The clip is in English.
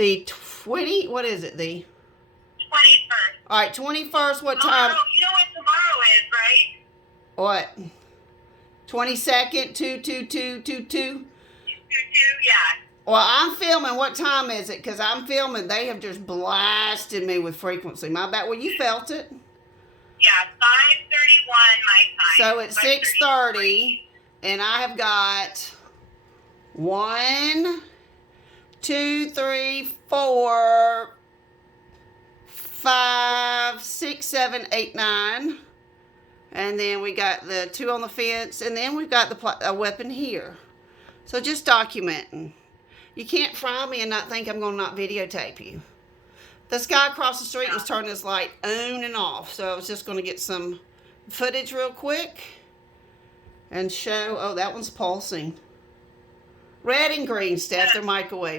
The 20, what is it? The 21st. All right, 21st, what time? Oh, you know what tomorrow is, right? What? 22nd, 22222? Yeah. Well, I'm filming. What time is it? Because I'm filming. They have just blasted me with frequency. My bad. Well, you felt it. Yeah, 5:31 my time. So it's 6:30, and I have got 1, 2, 3, 4, 5, 6, 7, 8, 9. And then we got the 2 on the fence, and then we've got a weapon here. So just documenting. You can't fry me and not think I'm going to not videotape you. This guy across the street was turning his light on and off, so I was just going to get some footage real quick and show. Oh, that one's pulsing. Red and green, Steph, they're microwave.